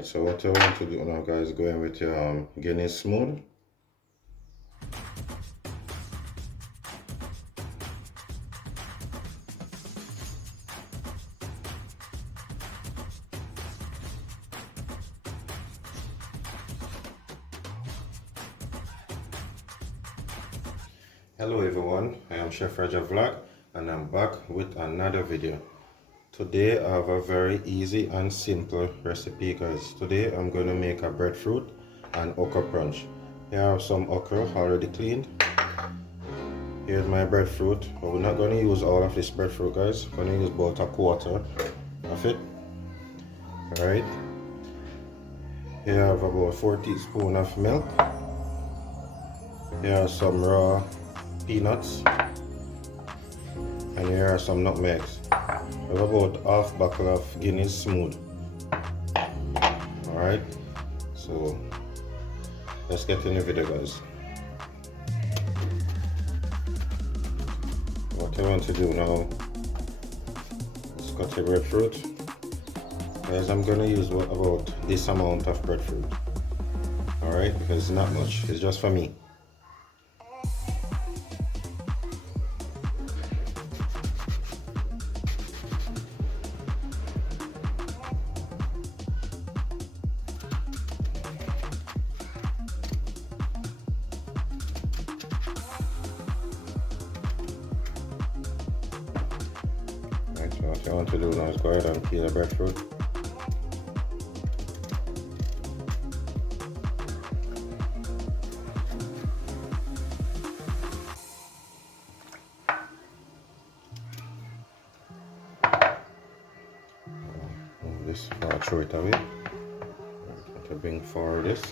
Alright, so what I want to do now, guys, go in with your Guinness smooth. Hello everyone, I am ChefRogervlog and I'm back with another video. Today I have a very easy and simple recipe, guys. Today I'm going to make a breadfruit and okra punch. Here I have some okra already cleaned. Here's my breadfruit, but we're not going to use all of this breadfruit, guys. We're going to use about a quarter of it. Alright. Here I have about 4 teaspoons of milk. Here are some raw peanuts, and here are some nutmegs. I have about half buckle of Guinness smooth. Alright, so let's get in the video, guys. What I want to do now is cut the breadfruit. Guys, I'm gonna use about this amount of breadfruit. Alright, because it's not much, it's just for me. So what I want to do now is go ahead and peel the breadfruit. This, I'll throw it away. I'm going to bring forward this.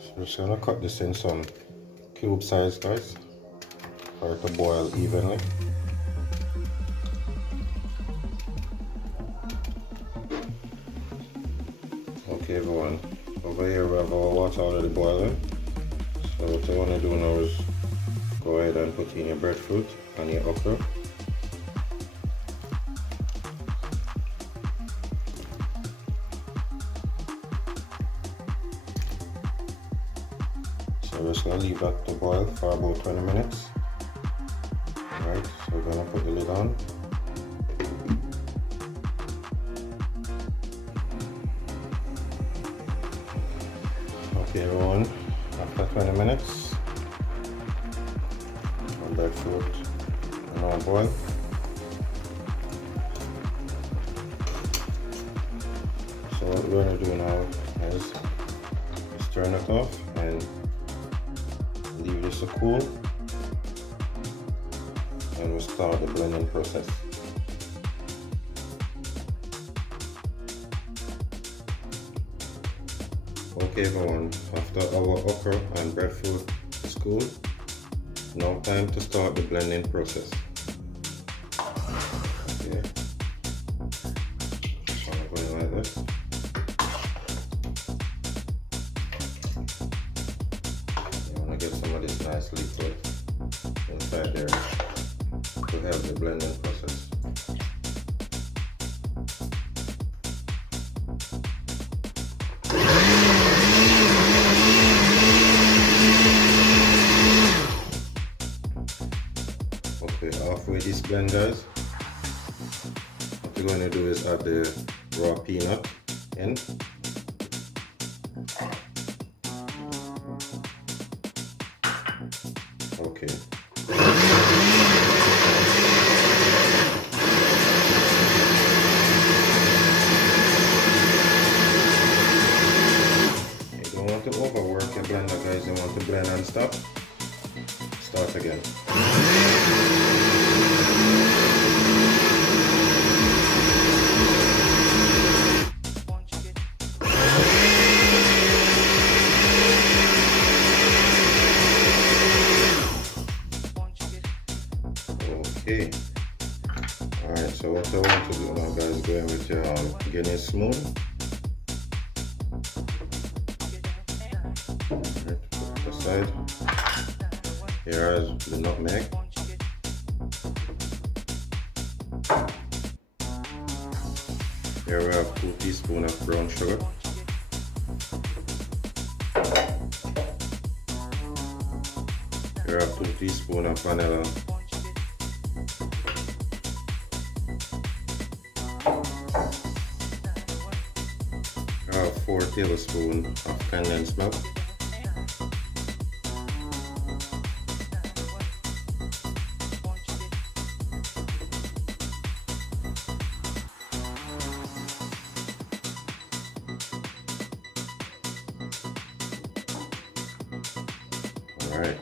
So just gonna cut this in some cube size, guys, for it to boil evenly. Okay everyone, over here we have our water already boiling. So what I want to do now is go ahead and put in your breadfruit and your okra. So we're just going to leave that to boil for about 20 minutes. Alright, so we're going to put the lid on. Okay everyone, after 20 minutes, our breadfruit is now boiled. So what we're going to do now is just turn it off and leave this to cool, and we'll start the blending process. Okay everyone, after our okra and breadfruit is cool, now time to start the blending process. Okay, so I'm going like this. You want to get some of this nice liquid inside there to help the blending process. Okay, halfway this blend, guys, what we're going to do is add the raw peanut in. Okay. You don't want to overwork your blender, guys. You want to blend and stop. Start again. Okay. Alright, so what I want to do now, guys, go in with your Guinness smooth. Right, put it aside. Here is the nutmeg. Here we have 2 teaspoons of brown sugar. Here we have 2 teaspoons of vanilla. Here we have 4 tablespoons of condensed milk. Alright.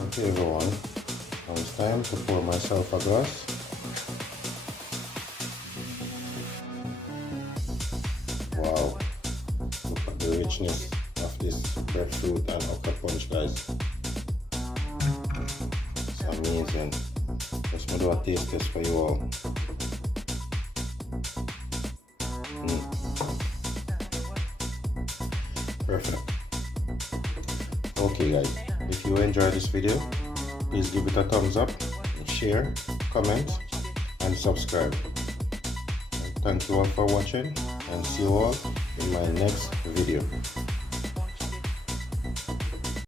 Okay everyone, now it's time to pour myself a glass. Wow, look at the richness of this breadfruit and okra punch, guys. It's amazing. Just gonna do a taste test for you all. Perfect. Okay guys, if you enjoyed this video, please give it a thumbs up, share, comment, and subscribe. Thank you all for watching, and see you all in my next video.